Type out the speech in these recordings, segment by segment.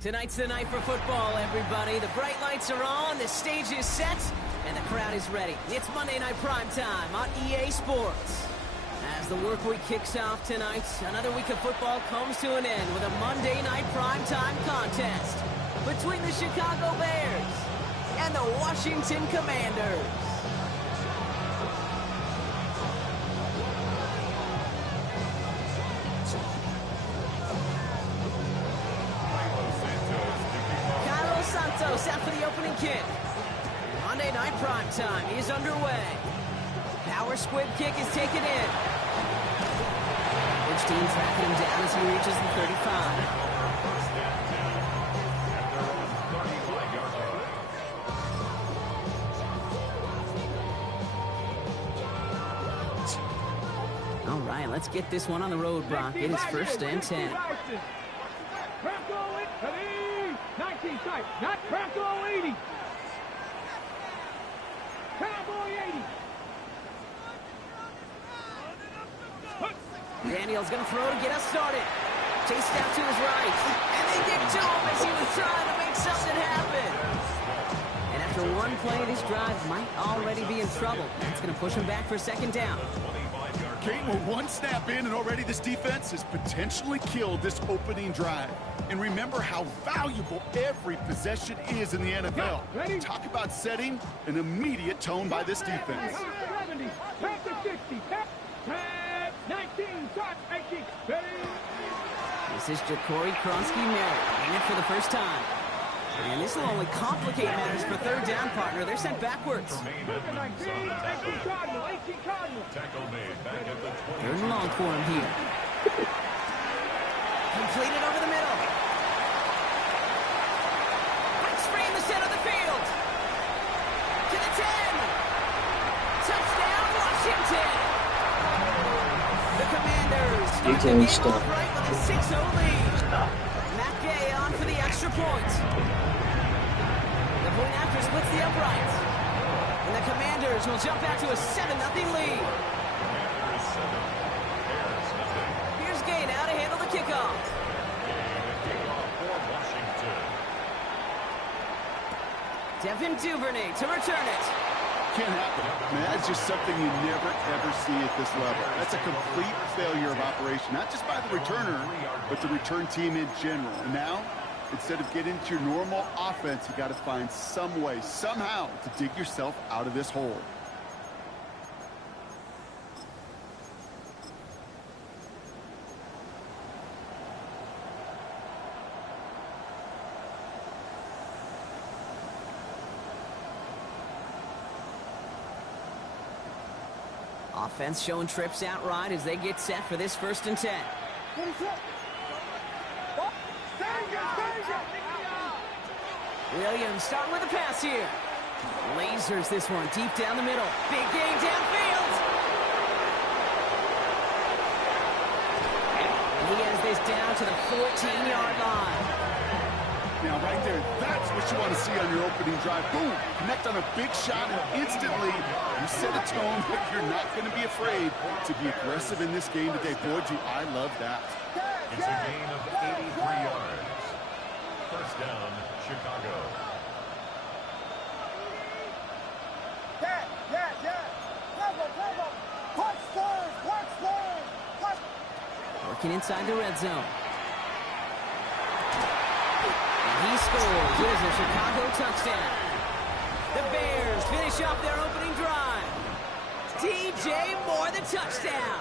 Tonight's the night for football, everybody. The bright lights are on, the stage is set, and the crowd is ready. It's Monday Night Prime Time on EA Sports. As the work week kicks off tonight, another week of football comes to an end with a Monday Night Prime Time contest between the Chicago Bears and the Washington Commanders. Out for the opening kick. Monday Night Prime Time is underway. Power squib kick is taken in. Which team tracking him down as he reaches the 35? All right, let's get this one on the road, Brock. It is 1st and 10. 19 tight, not Crackle 80. Cowboy 80. Daniel's going to throw to get us started. Chased out to his right. And they get to him as he was trying to make something happen. And after one play, this drive might already be in trouble. That's going to push him back for 2nd down. Kane, we're one snap in, and already this defense has potentially killed this opening drive. And remember how valuable every possession is in the NFL. Talk about setting an immediate tone by this defense. 70, back to 60, back, 19, touch, 18, This is Jacory Kronsky-Merritt in it for the first time. And this will only complicate matters for 3rd down, partner. They're sent backwards. 18 Cardinal. 3rd and long for him here. Completed over the middle. Quick screen the center of the field. To the 10. Touchdown, Washington. The Commanders start the game off right with a 6-0 lead. Matt Gay on for the extra point. The point after splits the uprights. And the Commanders will jump out to a 7-0 lead. Here's Gay now to handle the kickoff. Devin Duvernay to return it. Can't happen. Man, that's just something you never, ever see at this level. That's a complete failure of operation, not just by the returner, but the return team in general. And now, instead of getting into your normal offense, you got to find some way, somehow, to dig yourself out of this hole. Offense showing trips out right as they get set for this 1st and 10. Williams starting with a pass here. Lasers this one deep down the middle. Big gain downfield. And he has this down to the 14-yard line. Now, right there, that's what you want to see on your opening drive. Boom! Connect on a big shot, and instantly you set a tone that you're not going to be afraid to be aggressive in this game today. Boy, do I love that. It's a gain of 83 yards. 1st down, Chicago. Working inside the red zone. He scores. It is a Chicago touchdown. The Bears finish off their opening drive. DJ Moore, the touchdown.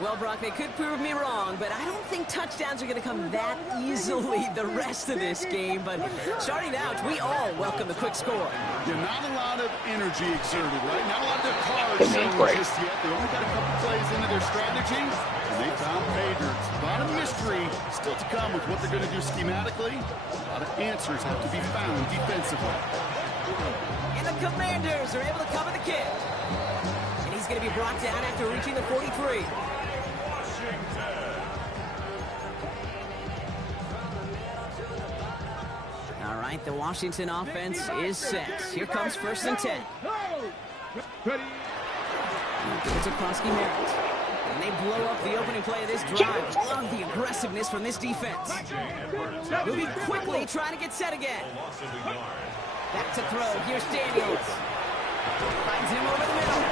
Well, Brock, they could prove me wrong, but I don't think touchdowns are going to come that easily the rest of this game. But starting out, we all welcome the quick score. Yeah, not a lot of energy exerted, right? Not a lot of their cards showing just yet. They only got a couple plays into their strategy, and they found pay dirt. A lot of mystery still to come with what they're going to do schematically. A lot of answers have to be found defensively. And the Commanders are able to cover the kick. And he's going to be brought down after reaching the 43. All right, the Washington offense is set. Here comes 1st and 10. It's a Kronsky-Merritt. And they blow up the opening play of this drive. Love the aggressiveness from this defense. Moving quickly, trying to get set again. Back to throw. Here's Daniels. Finds him over the middle.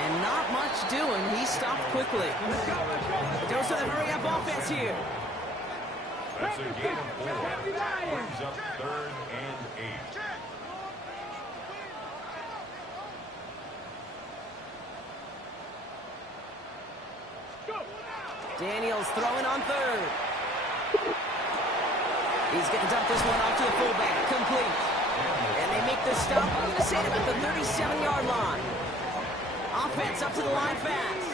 And not much doing. He stopped quickly. Goes to the hurry-up offense here. That's a gain of 4. Brings up 3rd and 8. Daniels throwing on 3rd. He's going to dump this one off to the fullback. Complete. And they make the stop, I'm going to say, about the 37-yard line. Offense up to the line fast.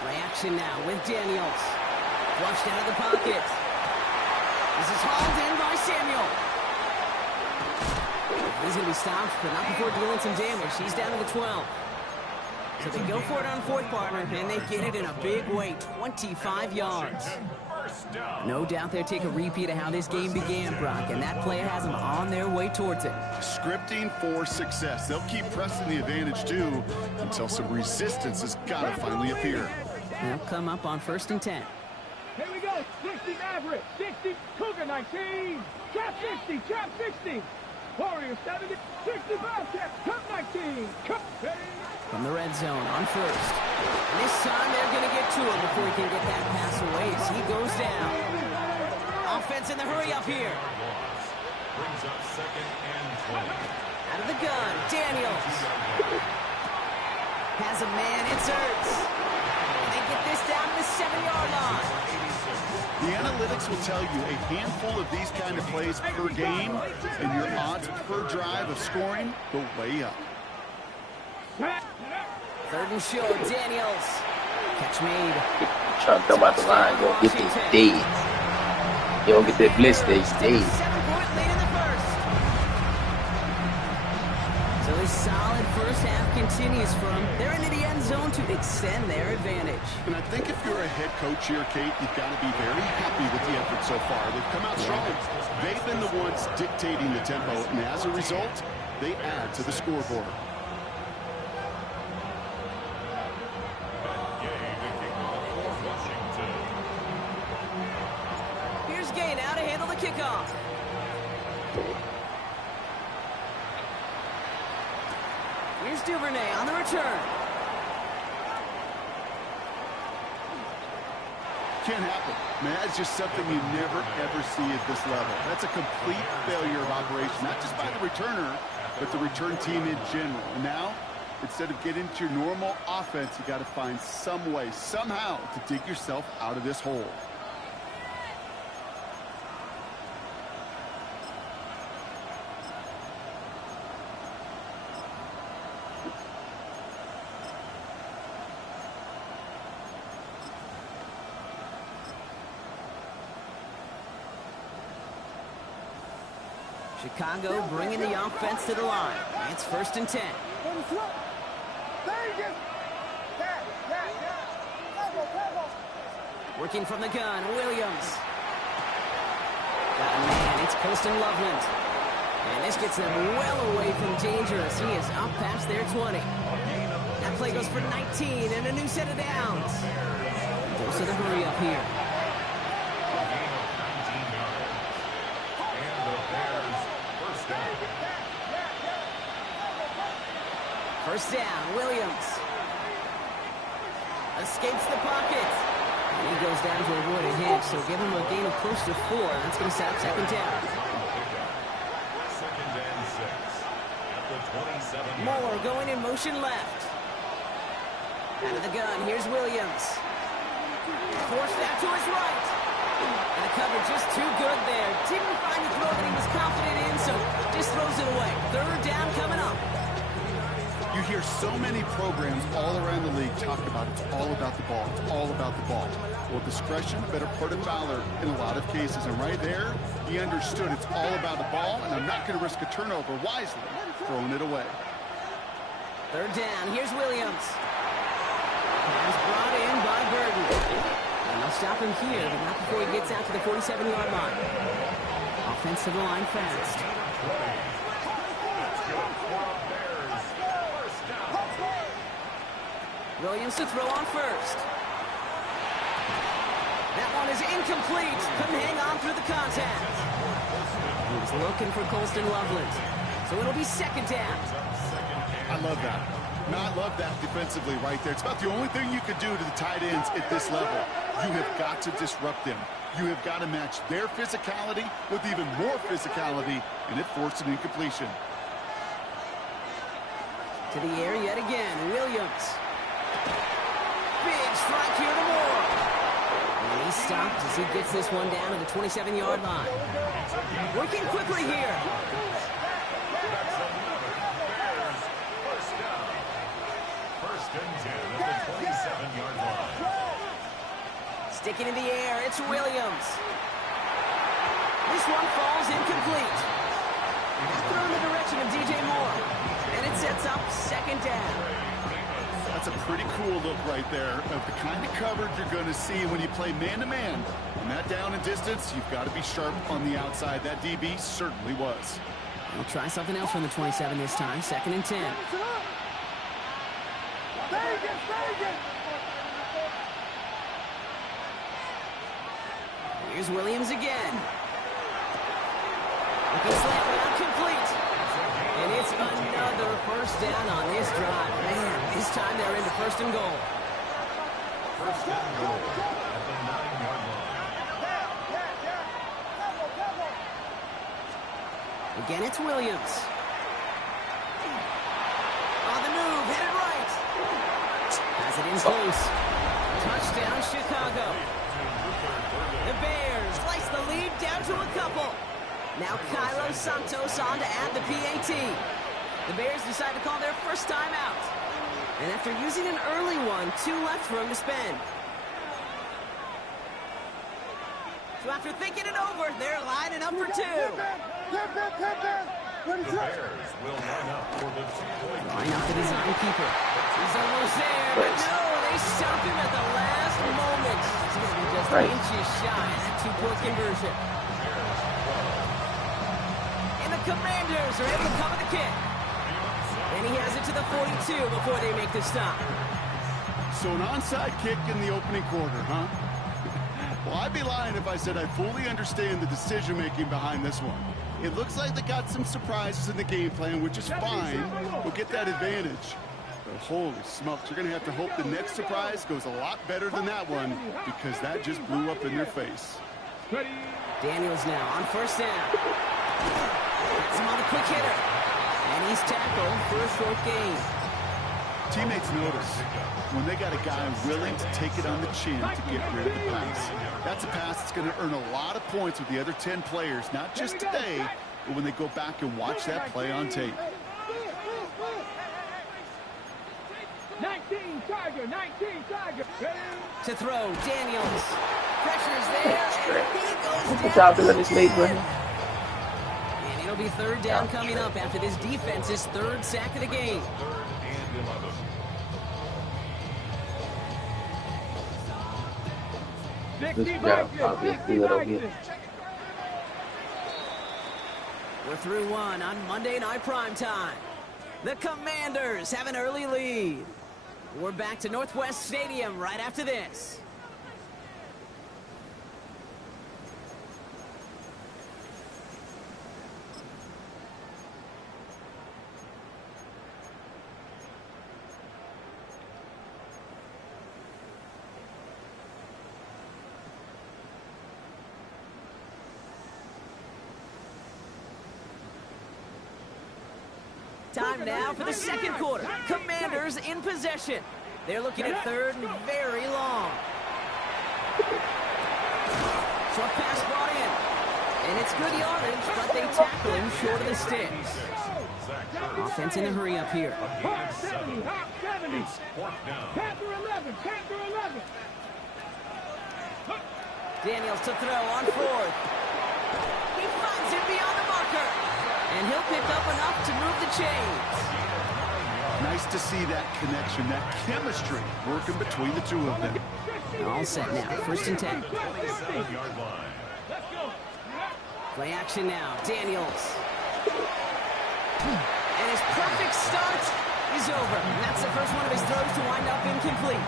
Play action now with Daniels. Flushed out of the pocket. This is hauled in by Samuel. He's going to be stopped, but not before dealing some damage. He's down to the 12. So they go for it on 4th, partner, and they get it in a big way, 25 yards. No doubt they'll take a repeat of how this game began, Brock, and that play has them on their way towards it. Scripting for success. They'll keep pressing the advantage, too, until some resistance has got to finally appear. They'll come up on 1st and 10. Here we go. 60 Maverick. 60 Cougar 19. Trap 60. Trap 60. Warrior 70. 65. Cup 19. Cup 30. From the red zone on 1st. This time they're going to get to him before he can get that pass away as he goes down. Offense in the hurry up here. Brings up 2nd and 20. Out of the gun, Daniels. Has a man, inserts. And they get this down to the 7-yard line. The analytics will tell you a handful of these kind of plays per game, and your odds per drive of scoring go way up. 3rd and short, Daniels. Catch made. Trying to come out the line, go get this dead. You don't get that blitz, they stay. 7-point lead in the 1st. So this solid first half continues from they're into the end zone to extend their advantage. And I think if you're a head coach here, Kate, you've got to be very happy with the effort so far. They've come out strong. They've been the ones dictating the tempo, and as a result, they add to the scoreboard. Gay now to handle the kickoff. Here's Duvernay on the return. Can't happen. Man, that's just something you never, ever see at this level. That's a complete failure of operation, not just by the returner, but the return team in general. And now, instead of getting into your normal offense, you got to find some way, somehow, to dig yourself out of this hole. Chicago bringing the offense to the line. It's 1st and 10. Working from the gun, Williams. Got a man, it's Colston Loveland. And this gets them well away from danger as he is up past their 20. That play goes for 19 and a new set of downs. Goes to the hurry up here. First down, Williams. Escapes the pocket. And he goes down to avoid a hit, so give him a gain of close to 4. That's going to set up 2nd down. 2nd and 6 at the 27. Moore going in motion left. Out of the gun, here's Williams. Forced out to his right. And the cover just too good there. Didn't find the throw that he was confident in, so just throws it away. 3rd down coming up. You hear so many programs all around the league talk about it's all about the ball. It's all about the ball. Well, discretion, better part of valor in a lot of cases. And right there, he understood it's all about the ball, and I'm not going to risk a turnover wisely, throwing it away. 3rd down. Here's Williams. Pass brought in by Burton. And they'll stop him here, but not before he gets out to the 47-yard line. Offense to the line fast. Williams to throw on first. That one is incomplete. Couldn't hang on through the contact. He's looking for Colston Loveland. So it'll be second down. I love that. No, I love that defensively right there. It's about the only thing you could do to the tight ends at this level. You have got to disrupt them. You have got to match their physicality with even more physicality, and it forced an incompletion. To the air yet again, Williams. Big strike here to Moore. And he's stopped as he gets this one down to the 27-yard line. Working quickly here. First and 10 at the 27-yard line. Sticking in the air, it's Williams. This one falls incomplete. Thrown in the direction of DJ Moore. And it sets up second down. That's a pretty cool look right there of the kind of coverage you're going to see when you play man-to-man. On that down and distance, you've got to be sharp on the outside. That DB certainly was. We'll try something else from the 27 this time. Second and 10. Here's Williams again. Looking slant route complete. And it's another first down on this drive. Man, this time they're into first and goal. First and goal at the 9-yard line. Again, it's Williams. On the move, headed right. Has it in close. Touchdown, Chicago. The Bears slice the lead down to a couple. Now Kylo Santos on to add the PAT. The Bears decide to call their first time out. And after using an early one, 2 left for him to spend. So after thinking it over, they're lining up for 2. The Bears will line up for the 2-point. Line up the design keeper. He's almost there, but no, they stop him at the last moment. He's going to be just inches shy of that 2-point conversion. And the Commanders are able to cover the kick. And he has it to the 42 before they make the stop. So an onside kick in the opening quarter, huh? Well, I'd be lying if I said I fully understand the decision-making behind this one. It looks like they got some surprises in the game plan, which is fine. We'll get that advantage. But holy smokes, you're going to have to hope the next surprise goes a lot better than that one, because that just blew up in their face. Daniels now on first down. Gets him on the quick hitter. And he's tackled for a short gain. Teammates notice when they got a guy willing to take it on the chin to get rid of the pass. That's a pass that's going to earn a lot of points with the other 10 players, not just today, but when they go back and watch that play on tape. 19 Tiger, 19 Tiger. To throw, Daniels. Pressure's there. And he goes Good down. job to let this late run. And it'll be third down coming up after this defense's third sack of the game. 3rd and 11. Good job. I'll just do it over here. We're through one on Monday Night Primetime. The Commanders have an early lead. We're back to Northwest Stadium right after this. Time now for the second quarter. Commanders in possession. They're looking at third and very long. Short pass brought in. And it's good yardage, but they tackle him short of the sticks. Offense in a hurry up here. Hot 70, hot 70. Panther 11, Panther 11. Daniels to throw on fourth. He finds him beyond the marker. And he'll pick up enough to move the chains. Nice to see that connection, that chemistry working between the two of them. All set now, first and 10. 27-yard line. Play action now. Daniels. And his perfect start is over. And that's the first one of his throws to wind up incomplete.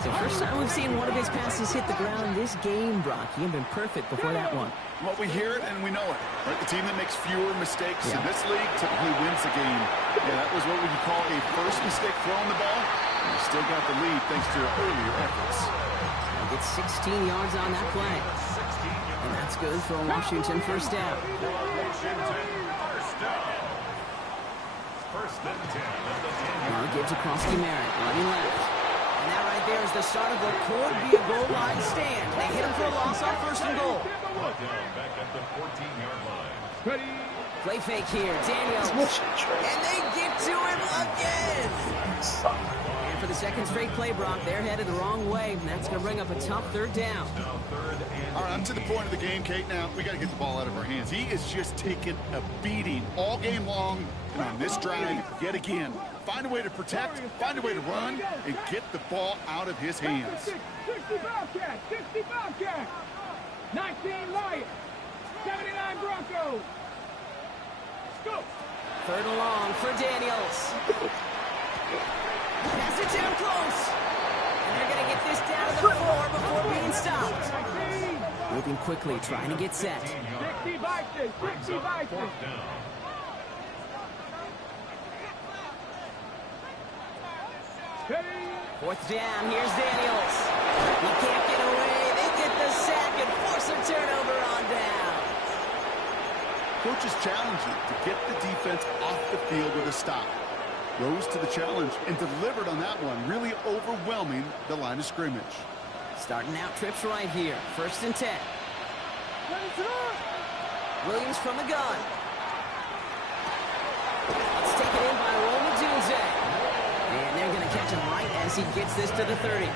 It's the first time we've seen one of his passes hit the ground this game, Brock. He had been perfect before that one. Well, we hear it and we know it. Right? The team that makes fewer mistakes in this league typically wins the game. Yeah, that was what we could call a first mistake throwing the ball. And he still got the lead thanks to earlier efforts. He gets 16 yards on that play. And that's good for a Washington first down. First and 10 at the 10. Now gives across to Merritt, running left. And that right there is the start of what could be a goal line stand. They hit him for a loss on first and goal. Brought down back at the 14-yard line. Ready. Play fake here, Daniels. And they get to him again. And for the second straight play, Brock, they're headed the wrong way. And that's going to bring up a tough third down. Now third and All right, I'm to the point of the game, Kate. Now, we got to get the ball out of our hands. He is just taking a beating all game long. And on this drive, yet again, find a way to protect, find a way to run, and get the ball out of his hands. 60 Bobcats, 60 Bobcats, 19 Lions, 79 Broncos. Go. Third and long for Daniels. Pass it down close. And they're going to get this down to the 4 before being stopped. 19, Moving quickly, trying to get set. 60 Vikings, 60 Vikings. fourth down. Ready. Fourth down, here's Daniels. He can't get away. They get the sack and force a turnover on down. Coaches challenge you to get the defense off the field with a stop. Rose to the challenge and delivered on that one, really overwhelming the line of scrimmage. Starting out trips right here. First and 10. Williams from the gun. It's taken in by Rome Dunze. And they're going to catch him right as he gets this to the 30.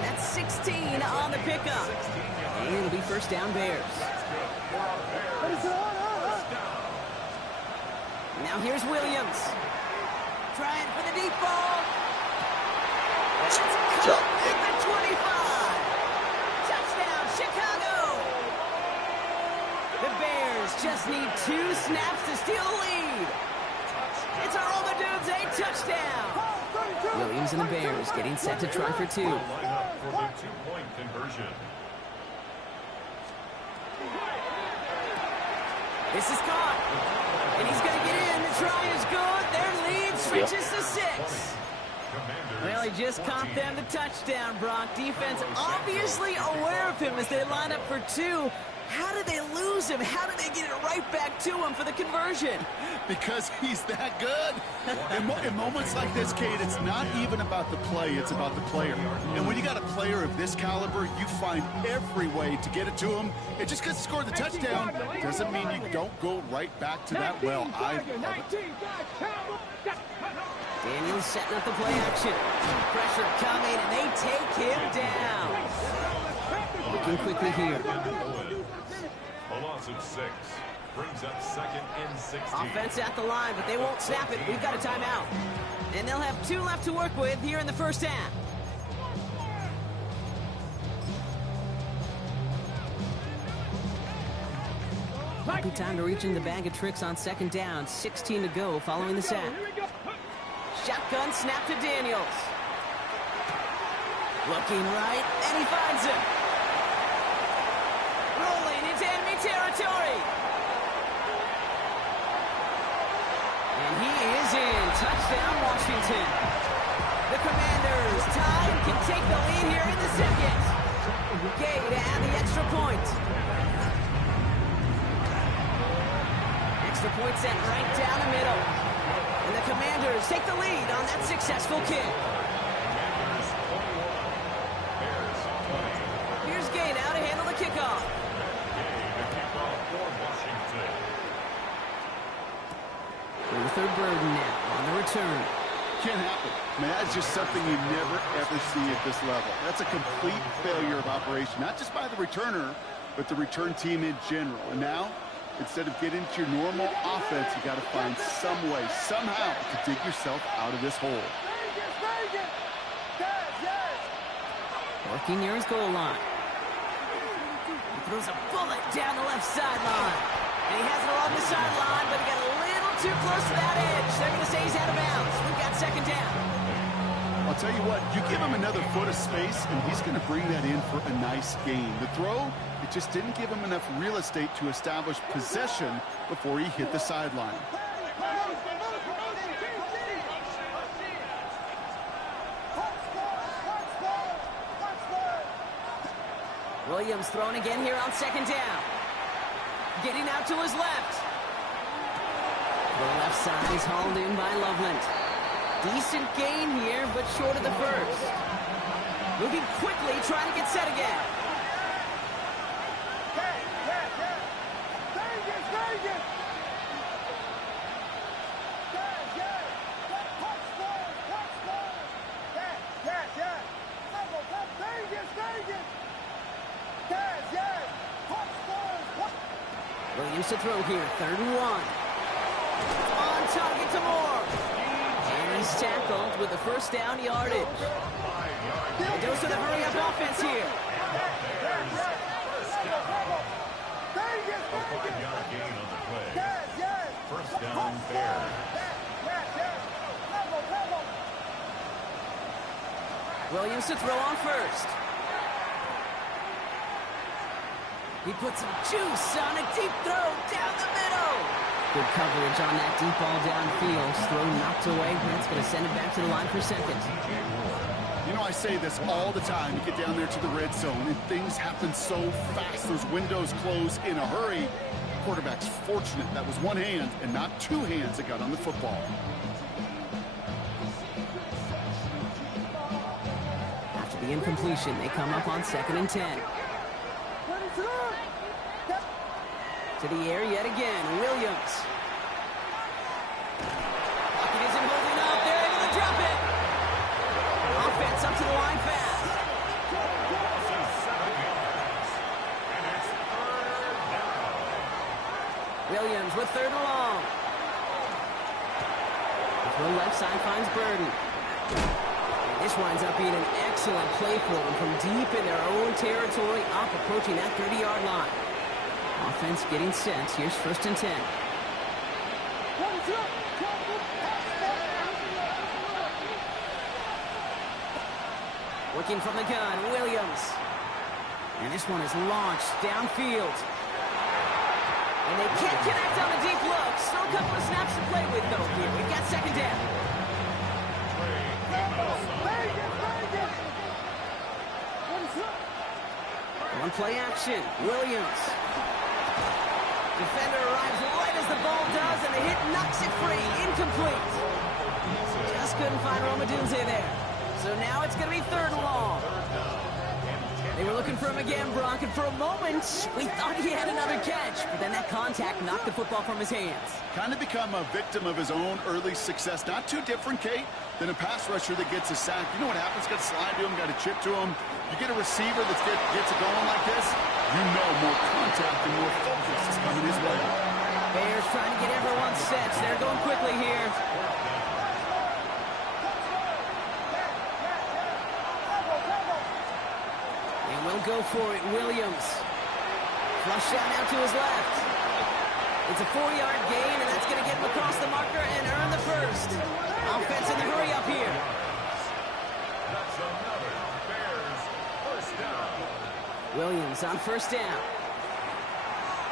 That's 16 on the pickup. And it'll be first down Bears. Now here's Williams. Trying for the deep ball. It's caught at the 25. Touchdown, Chicago. The Bears just need 2 snaps to steal the lead. It's a Roma Dunze touchdown. Williams and the Bears getting set to try for 2. Line up for the 2-point conversion. This is caught. And he's going to get in. The try is good. Their lead switches to 6. Well, he just caught them the touchdown, Brock. Defense obviously aware of him as they line up for 2. How did they lose him? How did they get it right back to him for the conversion? Because he's that good. In moments like this, Kate, it's not even about the play, it's about the player. And when you got a player of this caliber, you find every way to get it to him. And just because he scored the touchdown doesn't mean you don't go right back to that well. I love it. Daniels setting up the play action. Pressure coming, and they take him down. Looking quickly here. A loss of 6 brings up second and 16. Offense at the line, but they won't snap it. We've got a timeout. And they'll have 2 left to work with here in the first half. Might be time to reach in the bag of tricks on second down. 16 to go following the sack. Shotgun snap to Daniels. Looking right, and he finds him. Rolling into enemy territory. And he is in. Touchdown, Washington. The Commanders tie and can take the lead here in the second. Gay to add the extra point. Extra point set right down the middle. And the Commanders take the lead on that successful kick. Commanders 21, Bears 20. Here's Gay now to handle the kickoff. The kickoff for Washington. Luther Burden now on the return. Can't happen. Man, that's just something you never, ever see at this level. That's a complete failure of operation, not just by the returner, but the return team in general. And now, instead of getting to your normal offense, you got to find some way, somehow, to dig yourself out of this hole. Working near his goal line. Throws a bullet down the left sideline. And he has it along the sideline, but he got a little too close to that edge. They're going to say he's out of bounds. We've got second down. I'll tell you what, you give him another foot of space, and he's going to bring that in for a nice gain. The throw, it just didn't give him enough real estate to establish possession before he hit the sideline. Williams throwing again here on second down. Getting out to his left. The left side is hauled in by Loveland. Decent gain here, but short of the first. Moving quickly, trying to get set again. Williams to throw here, 3rd and 1. On target to Moore. And he's tackled with the first down yardage. He goes to the hurry-up offense here. A 5-yard gain on the play. First down, Bears. Williams to throw on first. He puts some juice on a deep throw down the middle. Good coverage on that deep ball downfield. Throw knocked away. That's going to send it back to the line for second. You know, I say this all the time. You get down there to the red zone, and things happen so fast. Those windows close in a hurry. Quarterback's fortunate that was one hand and not two hands that got on the football. After the incompletion, they come up on 2nd and 10. To the air yet again, Williams. Pocket isn't holding up. They're able to drop it. Offense up to the line fast. Williams with 3rd and long. The left side finds Burden. And this winds up being an excellent play for them from deep in their own territory, up approaching that 30-yard line. Offense getting set. Here's 1st and 10. Working from the gun, Williams. And this one is launched downfield. And they can't connect on the deep look. Still a couple of snaps to play with, though, here. We've got 2nd down. One play action, Williams. Defender arrives right as the ball does, and the hit knocks it free. Incomplete. Just couldn't find Romadunze there. So now it's going to be 3rd and long. They were looking for him again, Brock, and for a moment, we thought he had another catch. But then that contact knocked the football from his hands. Kind of become a victim of his own early success. Not too different, Kate, than a pass rusher that gets a sack. You know what happens? Got to slide to him, got to chip to him. You get a receiver that gets it going like this, you know more contact and more focus is coming his way. Bears trying to get everyone set. They're going quickly here. And we'll go for it. Williams. Flush shot out to his left. It's a 4-yard gain, and that's going to get him across the marker and earn the first. Offense in the hurry up here. That's another Bears first down. Williams on 1st down.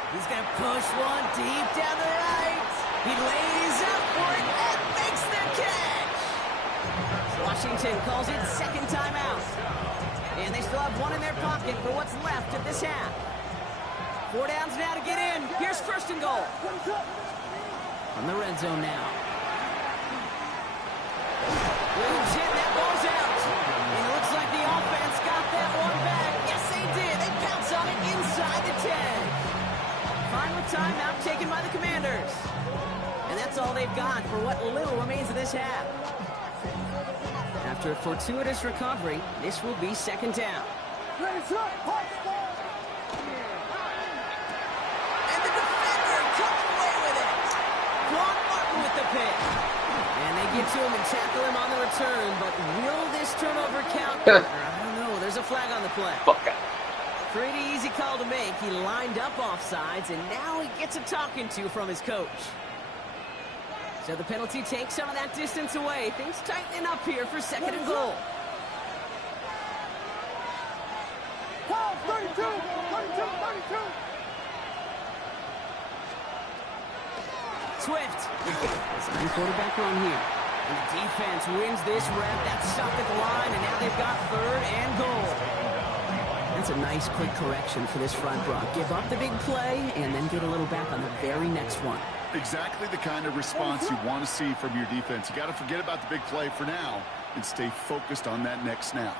He's going to push one deep down the right. He lays up for it and makes the catch. Washington calls it 2nd timeout. And they still have one in their pocket for what's left of this half. 4 downs now to get in. Here's 1st and goal. From the red zone now. Williams hit, that ball's out. And it looks like the offense got that one back. Yes, they did. They bounce on it inside the 10. Final timeout taken by the Commanders. And that's all they've got for what little remains of this half. After a fortuitous recovery, this will be 2nd down. And the defender comes away with it. Quan Martin with the pick. And they get to him and tackle him on the return, but will this turnover count? I don't know. There's a flag on the play. Pretty easy call to make. He lined up offsides, and now he gets a talking to from his coach. So the penalty takes some of that distance away. Things tightening up here for second and goal. 32, 32, 32. Swift. Sign quarterback run here. And the defense wins this rep. That's stopped at the line, and now they've got third and goal. That's a nice quick correction for this front row. Give up the big play and then get a little back on the very next one. Exactly the kind of response you want to see from your defense. You got to forget about the big play for now and stay focused on that next snap.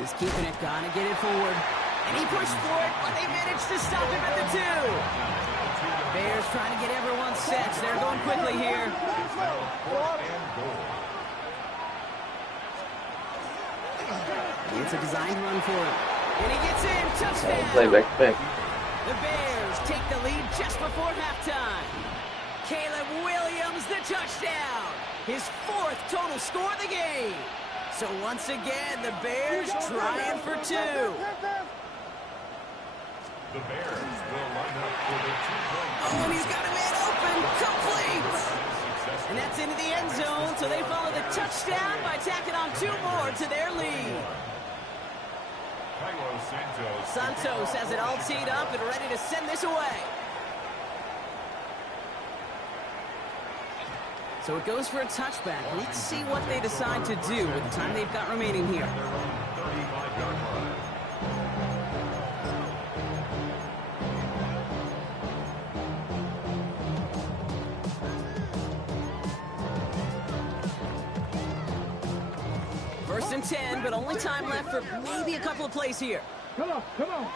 He's keeping it, gonna get it forward. And he pushed for it, but they managed to stop him at the 2. Bears trying to get everyone set. They're going quickly here. It's a designed run for him. And he gets in. Touchdown. Play back. The Bears take the lead just before halftime. Caleb Williams, the touchdown. His 4th total score of the game. So once again, the Bears trying for 2. The Bears will line up for the 2-point. Oh, and he's got a man open. Complete. And that's into the end zone, so they follow the touchdown by tacking on 2 more to their lead. Santos has it all teed up and ready to send this away. So it goes for a touchback. Let's see what they decide to do with the time they've got remaining here. 35-yard line. First and 10, but only time left for maybe a couple of plays here. Come on, come on.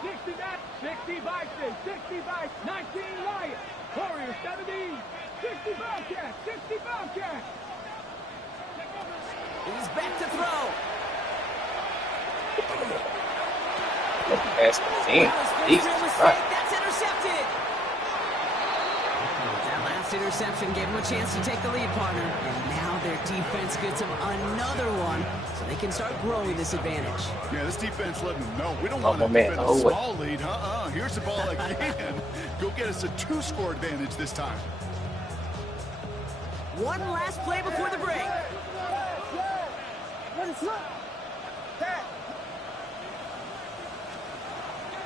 60 back, 60 Bison, 60 by 19 Lions. Warriors 70, 60 Bobcats, 60 Bobcats. He's back to throw. That's That's intercepted. That last interception gave him a chance to take the lead, partner. And now their defense gets them another one, so they can start growing this advantage. Yeah, this defense letting them know. We don't want to defend a small lead. Here's the ball again. Go get us a 2-score advantage this time. One last play before the break.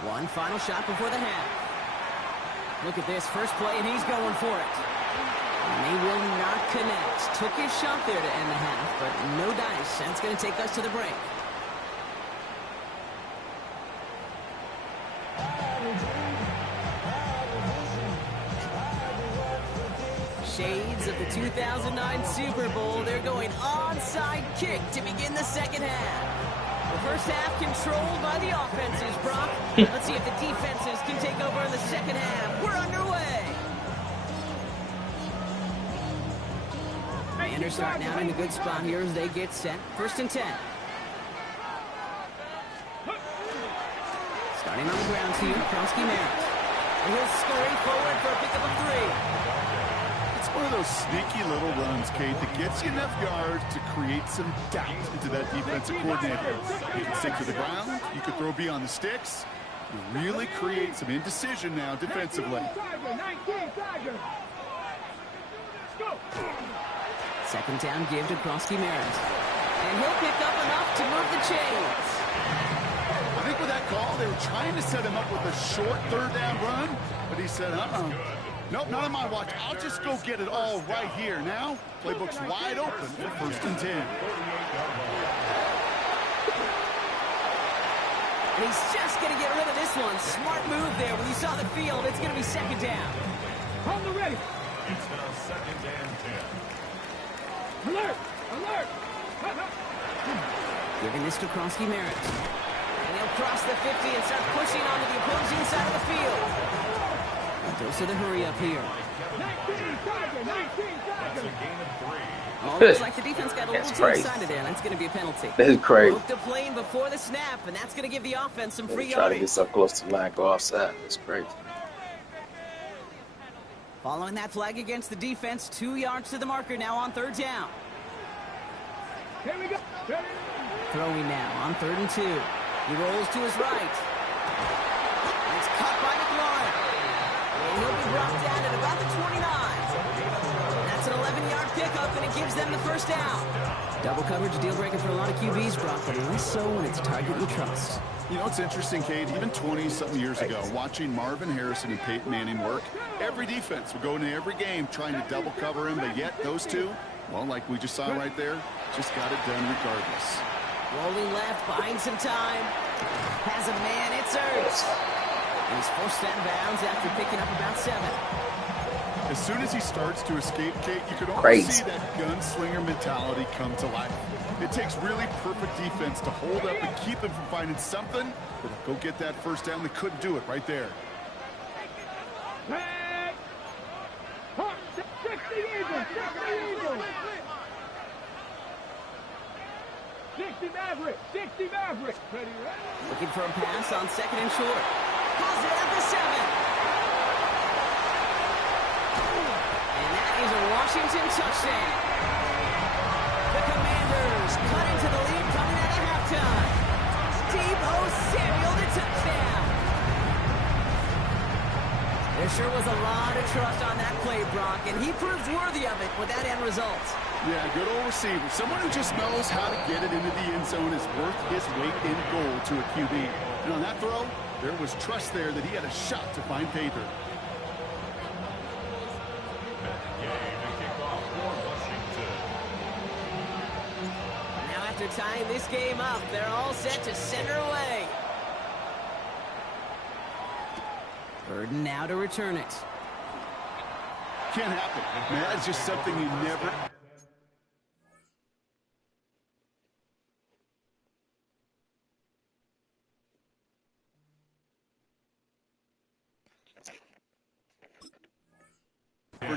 One final shot before the half. Look at this first play, and he's going for it. And they will not connect. Took his shot there to end the half, but no dice. That's going to take us to the break. Shades of the 2009 Super Bowl. They're going onside kick to begin the second half. The first half controlled by the offenses, Brock. Let's see if the defenses can take over in the second half. We're underway. Commanders starting out in a good spot here as they get set. First and 10. Starting on the ground here, Kronsky Merritt. And he'll scurry forward for a pickup of 3. It's one of those sneaky little runs, Kate, that gets you enough yards to create some doubt into that defensive coordinator. You can stick to the ground. You can throw beyond the sticks. You really create some indecision now defensively. Second down give to Kronsky Merritt. And he'll pick up enough to move the chains. I think with that call, they were trying to set him up with a short 3rd down run, but he said, nope, not on my watch. I'll just go get it all right here. Now, playbook's wide open for 1st and 10. And he's just going to get rid of this one. Smart move there. When you saw the field, it's going to be second down. On the ready. It's now 2nd and 10. Alert! Alert! Giving this to Kronsky Merritt. And he'll cross the 50 and start pushing onto the opposing side of the field. Dose of the hurry up here. 19 That's a gain of 3. Oh, looks like the defense got a little too excited there. That's going to be a penalty. That is crazy. Broke the plane before the snap, and that's going to give the offense some free Try to yardage. get so close to the line, go offside. It's crazy. Following that flag against the defense, 2 yards to the marker now on 3rd down. Here we go. Ready? Throwing now on 3rd and 2. He rolls to his right. It's cut by McLaurin. And he'll be brought down at about the 29. That's an 11-yard pickup, and it gives them the first down. Double coverage, deal breaker for a lot of QBs, Brock, but less so when it's a target you trust. You know, it's interesting, Kate, even 20-something years ago, watching Marvin Harrison and Peyton Manning work, every defense would go into every game trying to double cover him, but yet those two, well, like we just saw right there, just got it done regardless. Rolling left, buying some time. Has a man, it's Ertz. And he's forced out of bounds after picking up about 7. As soon as he starts to escape, Kate, you can almost see that gunslinger mentality come to life. It takes really perfect defense to hold up and keep him from finding something that'll go get that first down. They couldn't do it right there. 60 Maverick, 60 Maverick. Looking for a pass on 2nd and short. Has it at the 7. And that is a Washington touchdown. The Commanders cut into the lead coming out of halftime. Deebo Samuel, the touchdown. There sure was a lot of trust on that play, Brock, and he proved worthy of it with that end result. Yeah, good old receiver. Someone who just knows how to get it into the end zone is worth his weight in gold to a QB. And on that throw, there was trust there that he had a shot to find pay dirt. Now after tying this game up, they're all set to center away. Burden now to return it. Can't happen. Man, that's just something you never...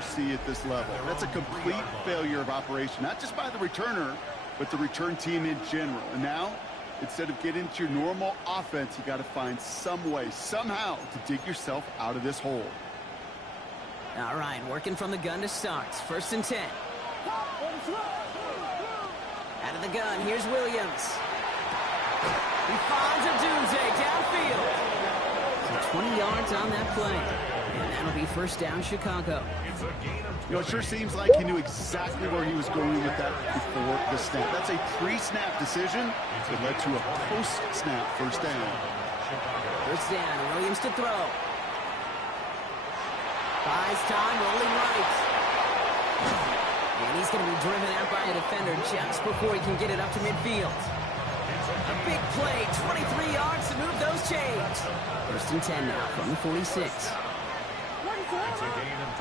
see at this level. That's a complete failure of operation, not just by the returner, but the return team in general. And now, instead of getting into your normal offense, you got to find some way, somehow, to dig yourself out of this hole. All right, working from the gun to start. 1st and 10. Out of the gun, here's Williams. He finds Odunze downfield. So 20 yards on that play. And that'll be 1st down, Chicago. You know, it sure seems like he knew exactly where he was going with that before the snap. That's a pre-snap decision that led to a post-snap 1st down. 1st down, Williams to throw. Buys time, rolling right. And he's going to be driven out by a defender just before he can get it up to midfield. A big play, 23 yards to move those chains. 1st and 10 now from the 46.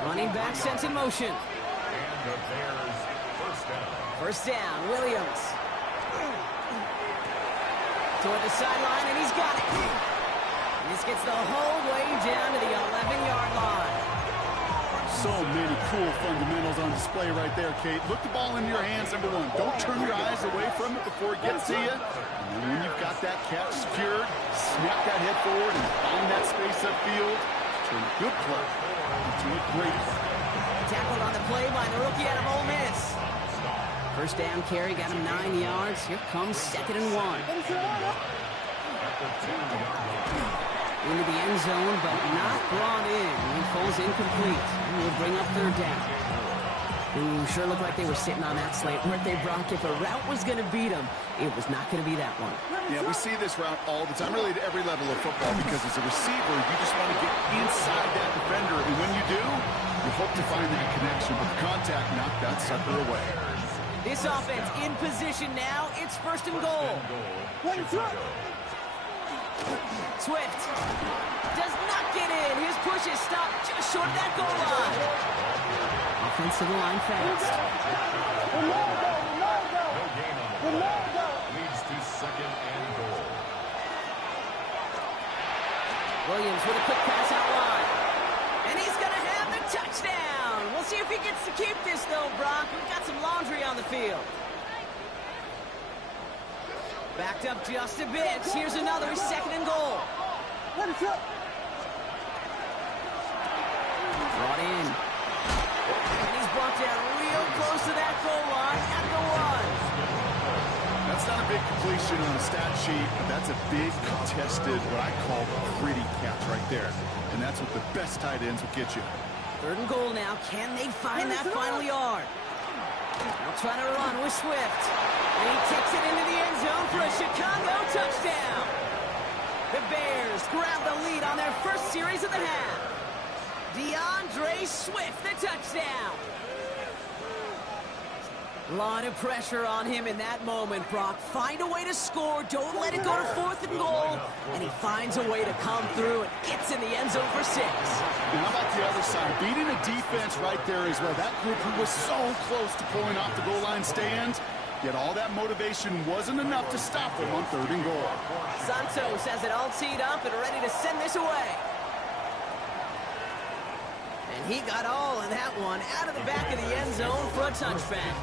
Running back sent in motion. And the Bears first down. 1st down, Williams. Toward the sideline, and he's got it. And this gets the whole way down to the 11-yard line. So many cool fundamentals on display right there, Kate. Look the ball in your hands, number one. Don't turn your eyes away from it before it gets to you. And then when you've got that catch secured, snap that head forward and find that space upfield. Turn a good play into a great play. Tackled on the play by the rookie out of Ole Miss. 1st down carry, got him 9 yards. Here comes 2nd and 1. Into the end zone, but not brought in. He falls incomplete. And will bring up 3rd down. Ooh, sure looked like they were sitting on that slate, weren't they, Brock? If a route was going to beat them, it was not going to be that one. Yeah, we see this route all the time, really at every level of football, because as a receiver, you just want to get inside that defender, and when you do, you hope to find that connection, but the contact knocked that sucker away. This offense in position now. It's 1st and goal. Swift does not get in. His push is stopped just short of that goal line. Offensive line fast. No gain on the play. Leads to 2nd and goal. Williams with a quick pass out wide. And he's going to have the touchdown. We'll see if he gets to keep this, though, Brock. We've got some laundry on the field. Backed up just a bit. Here's another 2nd and goal. Brought in. And he's brought down real close to that goal line at the 1. That's That's not a big completion on a stat sheet, but that's a big contested, what I call gritty catch right there. And that's what the best tight ends will get you. 3rd and goal now. Can they find that final yard? They'll try to run with Swift. And he takes it into the end zone for a Chicago touchdown. The Bears grab the lead on their first series of the half. DeAndre Swift, the touchdown. A lot of pressure on him in that moment, Brock. Find a way to score. Don't let it go to 4th and goal. And he finds a way to come through and gets in the end zone for 6. And how about the other side? Beating a defense right there as well. That group who was so close to pulling off the goal line stand, yet all that motivation wasn't enough to stop them on 3rd and goal. Santos has it all teed up and ready to send this away. And he got all of that one out of the back of the end zone for a touchback.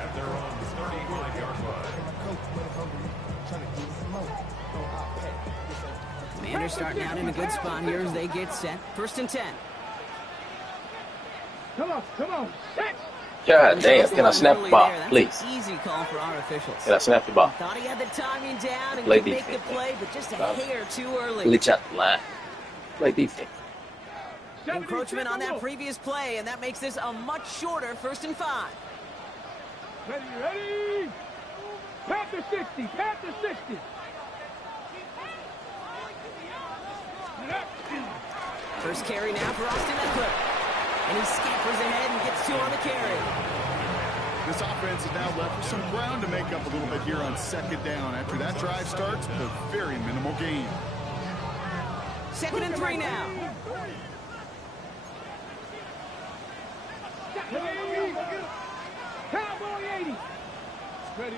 At their own 35-yard line. Commanders starting out in a good spot here as they get set. 1st and 10. Come on, set. God damn, can I snap the ball, please? Easy call for our officials. Can I snap the ball? Thought he had the timing down and Play could make the defense. play, but just a hair too early. Glitch out the line. Play defense. Encroachment on that previous play, and that makes this a much shorter 1st and 5. Ready. Panther 60. First carry now for Austin Eckler. And he scampers ahead and gets 2 on the carry. This offense is now left with some ground to make up a little bit here on 2nd down. After that drive starts with a very minimal gain. 2nd and 3 now. Cowboy 80. Ready.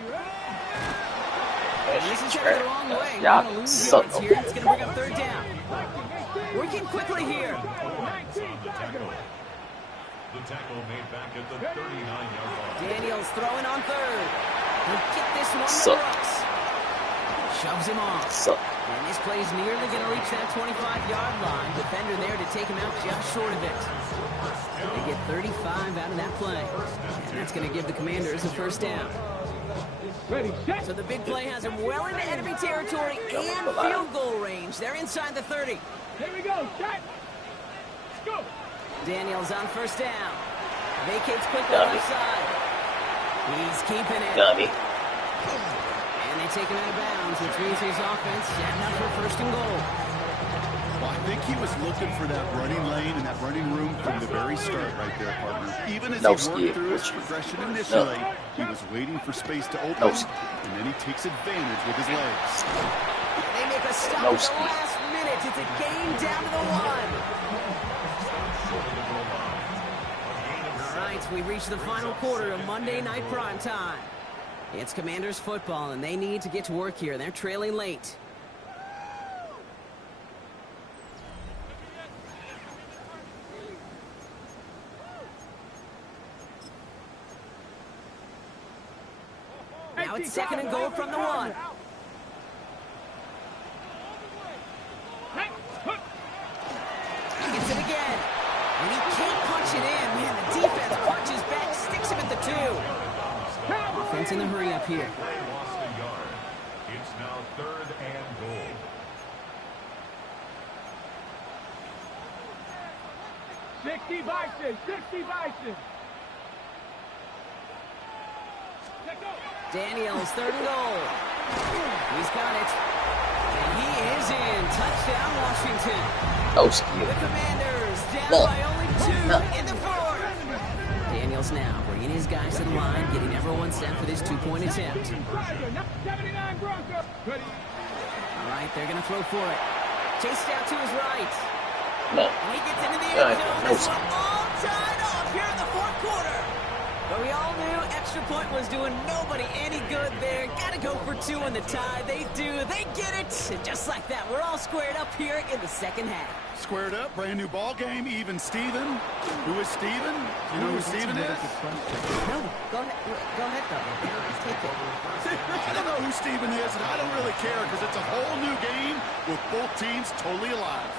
And this is headed the wrong way. We're Y'all going to lose suck. yards here. It's going to bring up 3rd down. Working quickly here. The tackle made back at the 39-yard line. Daniels throwing on 3rd. He'll get this one to Suck. Brooks. Shoves him off. Suck. And this play's nearly going to reach that 25-yard line. Defender there to take him out just short of it. They get 35 out of that play. And that's going to give the Commanders a 1st down. Ready, set. So the big play has him well into enemy territory and field goal range. They're inside the 30. Here we go, set. Go. Daniels on 1st down. Vacates quickly left side. He's keeping it. Dummy. And they take him out of bounds, which means his offense setting up for 1st and goal. Well, I think he was looking for that running lane and that running room from the very start right there, partner. Even as No he worked ski. through his progression initially, he was waiting for space to open, No ski. and then he takes advantage with his legs. They make a stop No at the ski. last minute. It's a game down to the 1. All right, we reach the final quarter of Monday Night Primetime. It's Commanders football, and they need to get to work here. They're trailing late. Now it's 2nd and goal from the 1. He gets it again. And he can't punch it in. Man, the defense punches back, sticks him at the 2. Offense in the hurry up here. Play lost a yard. It's now 3rd and goal. Sixty Bison. Daniels, 3rd and goal. He's got it. And he is in. Touchdown, Washington. No ski. The Commanders down No. by only 2 in the 4th. Daniels now bringing his guys to the line, getting everyone set for this 2-point attempt. 79 Broncos. Ready. All right, they're going to throw for it. Chased out to his right. No. And he gets into the No, end zone. no. This one all tied up here in the 4th quarter. But we all knew extra point was doing nobody any good there. Got to go for 2 in the tie. They do. They get it. And just like that, we're all squared up here in the 2nd half. Squared up, brand new ball game, even Steven. Who is Steven? You know who Steven is? No, go ahead, though. Take it. I don't know who Steven is, and I don't really care because it's a whole new game with both teams totally alive.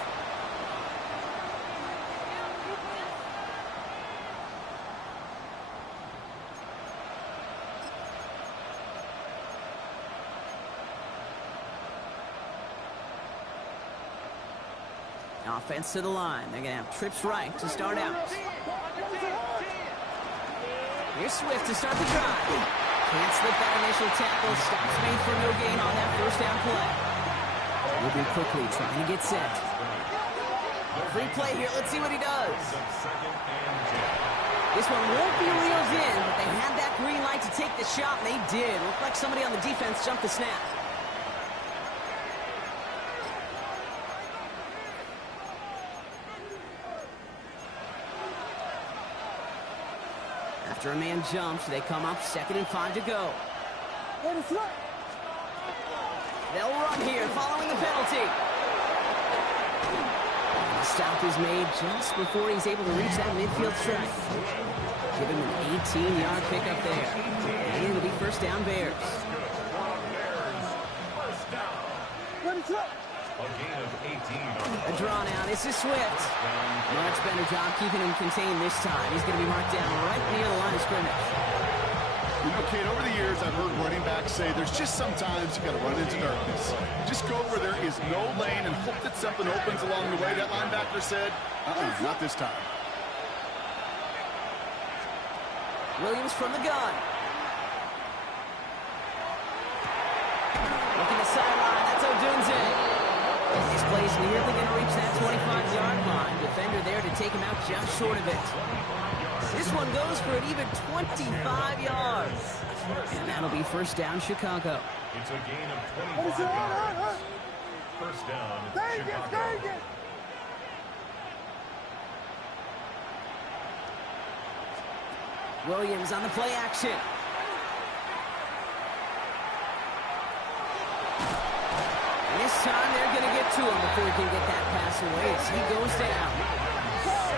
Offense to the line. They're going to have trips right to start out. Here's Swift to start the drive. Can't slip that initial tackle. Stops made for no gain on that first down play. Moving quickly, trying to get set. Free play here. Let's see what he does. This one won't be reeled in, but they had that green light to take the shot, and they did. Looked like somebody on the defense jumped the snap. After a man jumps, they come up 2nd and 5 to go. They'll run here following the penalty. The stop is made just before he's able to reach that midfield strike. Give him an 18-yard pickup there. And it'll be first down Bears. A draw now. This is Swift. Much better job keeping him contained this time. He's going to be marked down right near the line of scrimmage. You know, Kate, over the years, I've heard running backs say there's just sometimes you got to run into darkness. Just go where there is no lane and hope that something opens along the way. That linebacker said, not this time. Williams from the gun. Looking to sideline. That's Odunze. This play's nearly going to reach that 25-yard line. Defender there to take him out just short of it. This one goes for an even 25 yards. And that'll be first down Chicago. It's a gain of 25 yards. First down, Chicago. Williams on the play action. And this time they're going to get to him before he can get that pass away as he goes down.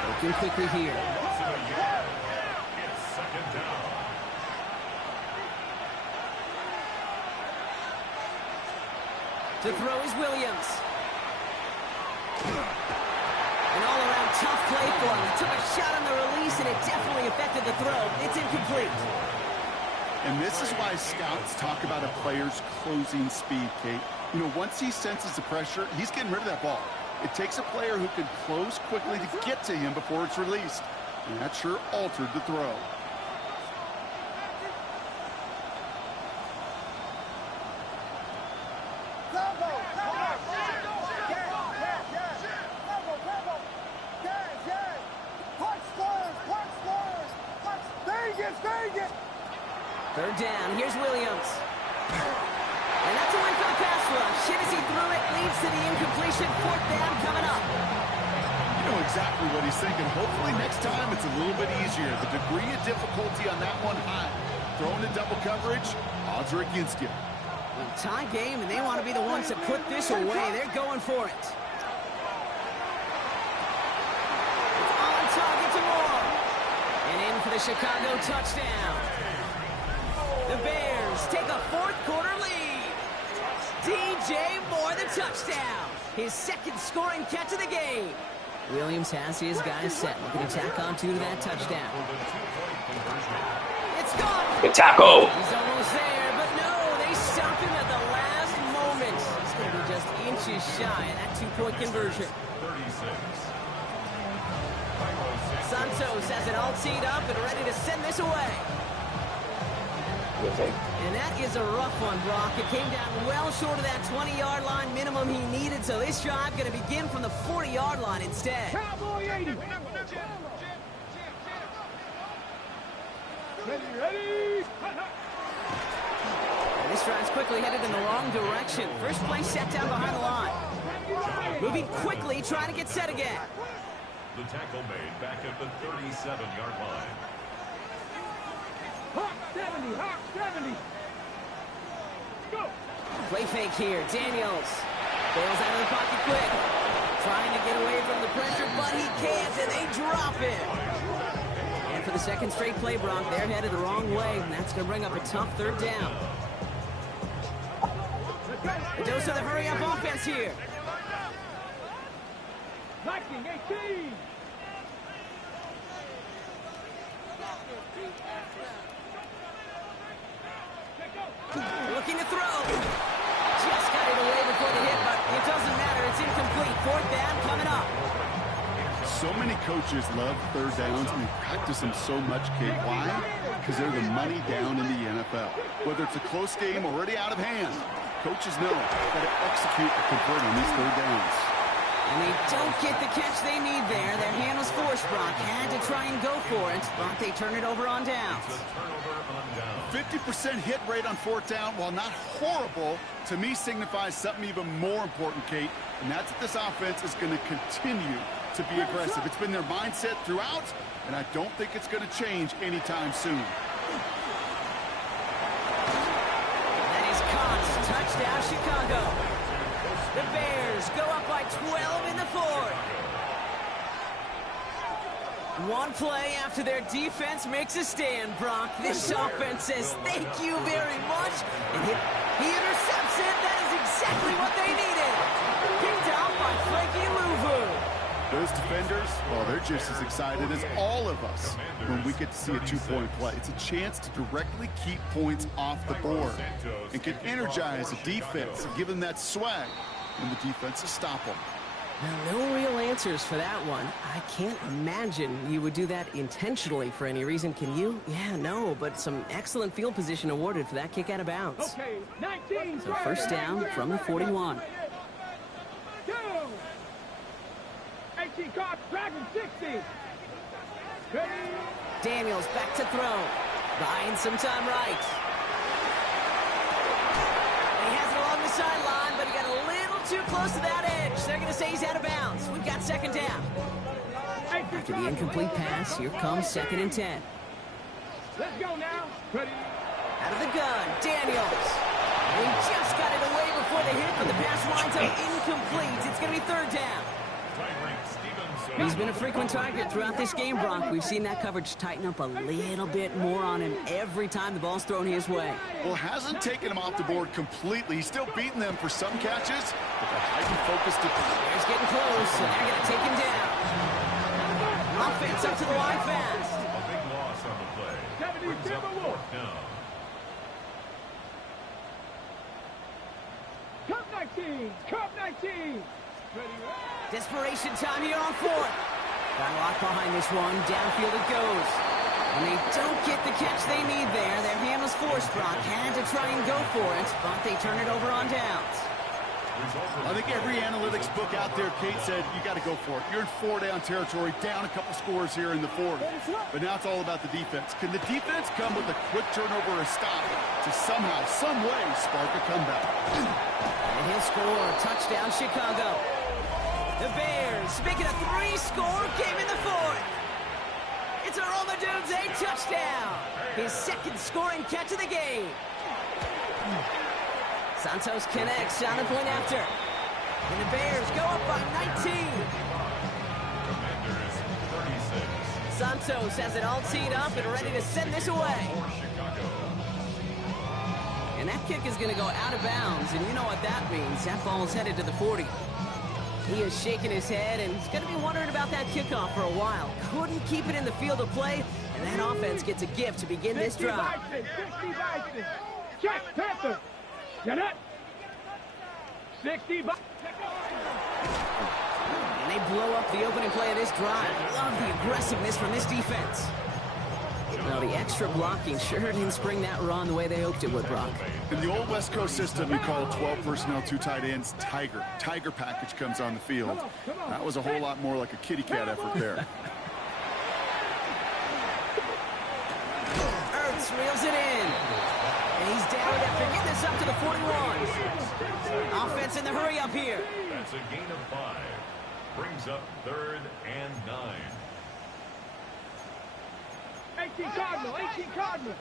Looking quickly here. It's second down. To throw is Williams. An all-around tough play for him. He took a shot on the release, and it definitely affected the throw. It's incomplete. And this is why scouts talk about a player's closing speed, Kate. You know, once he senses the pressure, he's getting rid of that ball. It takes a player who can close quickly to get to him before it's released. And that sure altered the throw. Third down. Here's Williams. And that's a win for the pass rush. Hit as he threw it. Leads to the incompletion. Fourth down coming up. You know exactly what he's thinking. Hopefully next time it's a little bit easier. The degree of difficulty on that one high. Throwing to double coverage, odds are against you. Well, tie game, and they want to be the ones that put this away. They're going for it. It's on target to Moore. And in for the Chicago touchdown. The Bears take a fourth-quarter lead. DJ Moore, the touchdown. His second scoring catch of the game. Williams has his guys set. Looking to tack on two to that touchdown. It's gone. Good tackle. He's almost there, but no, they stop him at the last moment. He's going to be just inches shy of that two-point conversion. 36. Santos has it all teed up and ready to send this away. And that is a rough one, Brock. It came down well short of that 20-yard line minimum he needed, so this drive going to begin from the 40-yard line instead. Cowboy 80. Ready. And this drive's quickly headed in the wrong direction. First play set down behind the line. Moving quickly, trying to get set again. The tackle made back at the 37-yard line. Hawk 70. Hawk 70. Go. Play fake here. Daniels bails out of the pocket quick. Trying to get away from the pressure, but he can't, and they drop him. And for the second straight play, Brock, they're headed the wrong way, and that's going to bring up a tough third down. A dose of the hurry-up offense here. Viking 18. Looking to throw. Just got it away before the hit, but it doesn't matter. It's incomplete. Fourth down coming up. So many coaches love third downs and they practice them so much, Kate. Why? Because they're the money down in the NFL. Whether it's a close game or already out of hand, coaches know they've got to execute and convert on these third downs. And they don't get the catch they need there. Their hand was forced. Brock had to try and go for it, but they turn it over on downs. 50% hit rate on fourth down, while not horrible, to me signifies something even more important, Kate, and that's that this offense is going to continue to be aggressive. It's been their mindset throughout, and I don't think it's going to change anytime soon. That is caught. Touchdown, Chicago. The Bears go up by 12 in the fourth. One play after their defense makes a stand, Brock. This offense says thank you very much. And he intercepts it. That is exactly what they needed. Picked out by Frankie Louvu. Those defenders, well, they're just as excited as all of us when we get to see a two-point play. It's a chance to directly keep points off the board and can energize the defense and give them that swag when the defenses stop them. Now, no real answers for that one. I can't imagine you would do that intentionally for any reason. Can you? Yeah, no, but some excellent field position awarded for that kick out of bounds. Okay, 19. So first down from the 41. 18 caught, Dragon 60. Daniels back to throw. Buying some time right. He has it along the sideline, but he got a little too close to that edge. They're going to say he's out of bounds. We've got second down. After the incomplete pass, here comes 2nd and 10. Let's go now. Ready? Out of the gun, Daniels. He just got it away before the hit, but the pass winds up incomplete. It's going to be third down. He's been a frequent target throughout this game, Brock. We've seen that coverage tighten up a little bit more on him every time the ball's thrown his way. Well, hasn't taken him off the board completely. He's still beating them for some catches, but the heightened focus to... Bears getting close, and they're going to take him down. Offense up to the line fast. A big loss on the play. Brings up fourth down. Cup 19. Cup 19. Desperation time here on fourth. Got a lot behind this one. Downfield it goes. And they don't get the catch they need there. Their hand was forced. Brock had to try and go for it, but they turn it over on downs. I think every analytics book out there, Kate, said you got to go for it. You're in four-down territory, down a couple scores here in the fourth. But now it's all about the defense. Can the defense come with a quick turnover or a stop to somehow, some way, spark a comeback? And he'll score. Touchdown, Chicago. The Bears make it a 3-score game in the fourth. It's a Roma Dudes a touchdown. His second scoring catch of the game. Santos connects on the point after. And the Bears go up by 19. Commanders 36. Santos has it all teed up and ready to send this away. And that kick is going to go out of bounds, and you know what that means. That ball is headed to the 40. He is shaking his head, and he's going to be wondering about that kickoff for a while. Couldn't keep it in the field of play, and that offense gets a gift to begin this drive. 60 Bison. Check, Panther. Get it. 60 Bison. And they blow up the opening play of this drive. Love the aggressiveness from this defense. Now, the extra blocking sure didn't spring that run the way they hoped it would, Brock. In the old West Coast system, you call 12 personnel, 2 tight ends, Tiger. Tiger package comes on the field. That was a whole lot more like a kitty cat effort there. Ertz reels it in. And he's down after getting this up to the 41. Offense in the hurry up here. That's a gain of 5. Brings up 3rd and 9. 18 Cardinal, 18 Cardinal.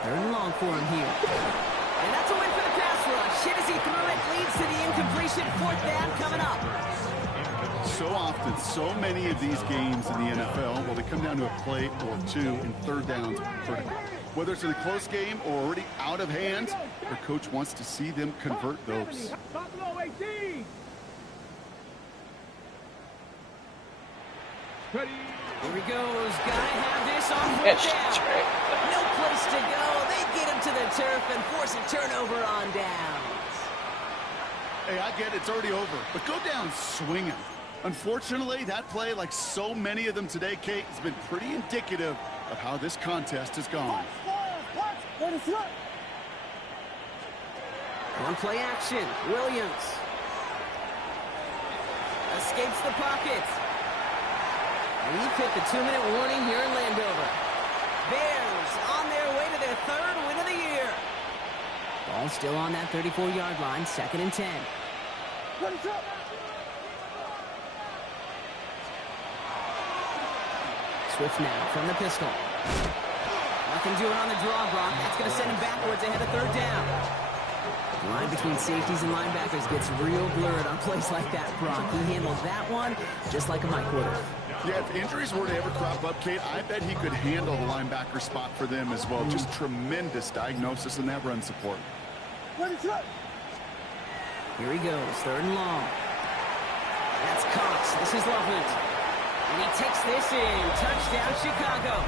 Third and long for him here. And that's a win for the pass rush. Hit as he threw it, leads to the incompletion. 4th down coming up. So often, so many of these games in the NFL, well, they come down to a play or two and third downs critical. Whether it's in a close game or already out of hand, their coach wants to see them convert those. Buffalo 18. Ready. Here he goes. Gotta have this on 4th down. No place to go. They get him to the turf and force a turnover on downs. Hey, I get it. It's already over. But go down swinging. Unfortunately, that play, like so many of them today, Kate, has been pretty indicative of how this contest has gone. On play action, Williams. Escapes the pocket. We've hit the 2-minute warning here in Landover. Bears on their way to their 3rd win of the year. Ball still on that 34-yard line, 2nd and 10. Swift now from the pistol. Nothing doing on the draw, Brock. That's going to send him backwards ahead of 3rd down. The line between safeties and linebackers gets real blurred on plays like that, Brock. He handled that one just like a Mike would have. Yeah, if injuries were to ever crop up, Kate, I bet he could handle the linebacker spot for them as well. Just tremendous diagnosis in that run support. Here he goes, 3rd and long. That's Cox. This is Loveland. And he takes this in. Touchdown, Chicago.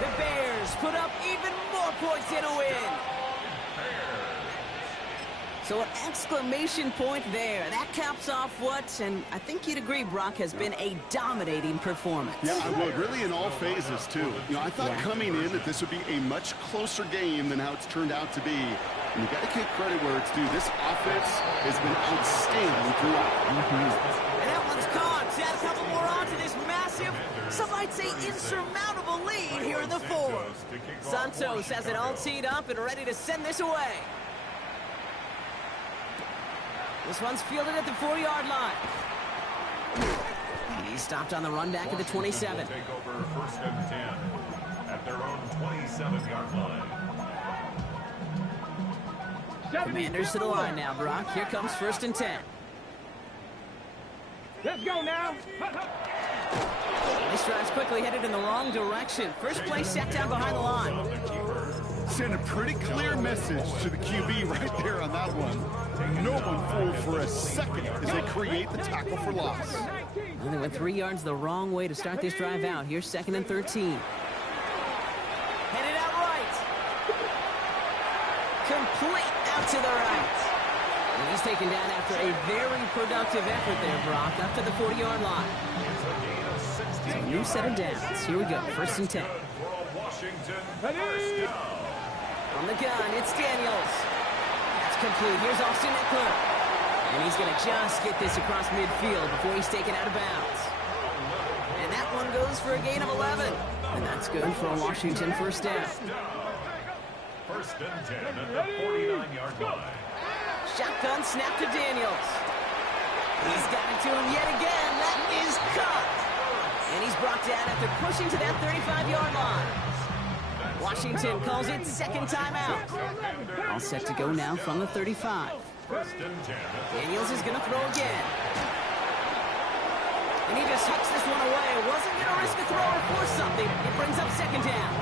The Bears put up even more points in a win. So an exclamation point there. That caps off what, and I think you'd agree, Brock, has been a dominating performance. Yeah, I would. Really in all phases, too. You know, I thought coming in that this would be a much closer game than how it's turned out to be. And you got to give credit where it's due. This offense has been outstanding throughout. And that one's caught. Add a couple more on to this massive, some might say insurmountable lead here in the 4th. Santos has it all teed up and ready to send this away. This one's fielded at the 4-yard line. He's stopped on the run back at the 27. Take over 1st and 10 at their own 27-yard line. Commanders to the line now, Brock. Here comes 1st and 10. Let's go now. This drive's quickly headed in the wrong direction. First play set down behind the line. Send a pretty clear message to the QB right there on that one. No one fooled for a second as they create the tackle for loss. And they went 3 yards the wrong way to start this drive out. Here's 2nd and 13. Headed out right. Complete out to the right. And he's taken down after a very productive effort there, Brock, up to the 40-yard line. So a new set of downs. Here we go, 1st and 10. From the gun, it's Daniels. That's complete. Here's Austin Eckler. And he's going to just get this across midfield before he's taken out of bounds. And that one goes for a gain of 11. And that's good for a Washington 1st down. 1st and 10 at the 49-yard line. Shotgun snap to Daniels. He's got it to him yet again. That is caught. And he's brought down after pushing to that 35-yard line. Washington calls it 2nd timeout. All set to go now from the 35. Daniels is going to throw again. And he just hucks this one away. Wasn't going to risk a throw or force something. It brings up 2nd down.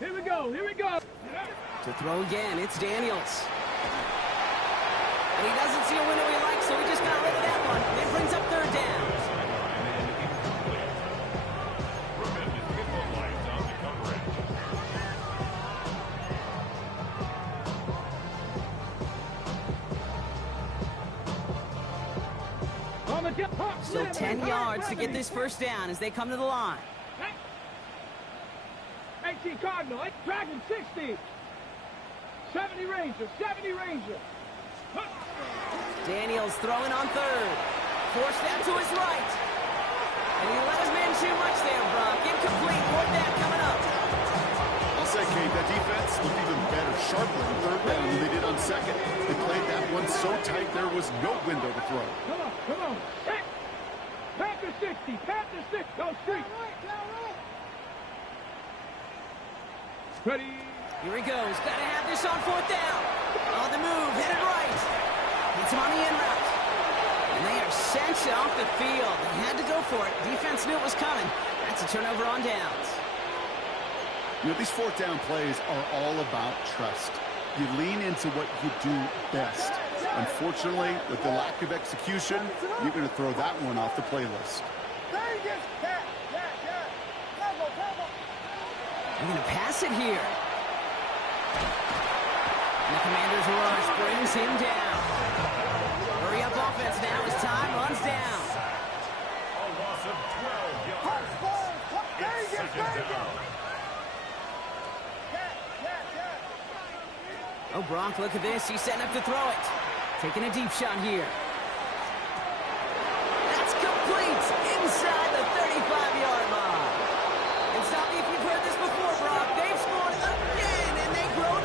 Here we go, here we go. To throw again, it's Daniels. And he doesn't see a window he likes, so he just got rid of that one. It brings up 3rd down. Still 10 yards to get this 1st down as they come to the line. 18 Cardinal, Dragon 60. 70 Ranger, 70 Ranger. Daniels throwing on 3rd. Forced that to his right. And he let his man too much there, Brock. Incomplete. More of that coming up. I'll say, Kate, that defense looked even better, sharper on 3rd down than they did on 2nd. They played that one so tight there was no window to throw. Come on. Hey. Panther 60, Panther 60. Go street. Ready. Here he goes. Got to have this on 4th down. On the move. Headed right. Hits him on the in route. And they are sent off the field. They had to go for it. Defense knew it was coming. That's a turnover on downs. You know, these 4th down plays are all about trust. You lean into what you do best. Unfortunately, with the lack of execution, you're going to throw that one off the playlist. They're going to pass it here. And the Commanders' rush brings him down. Hurry up offense now as time runs down. A loss of 12 yards. It's second down. Oh, Brock, look at this. He's setting up to throw it. Taking a deep shot here. That's complete inside the 35-yard line. And stop me if you've heard this before, Brock. They've scored again, and they grow that.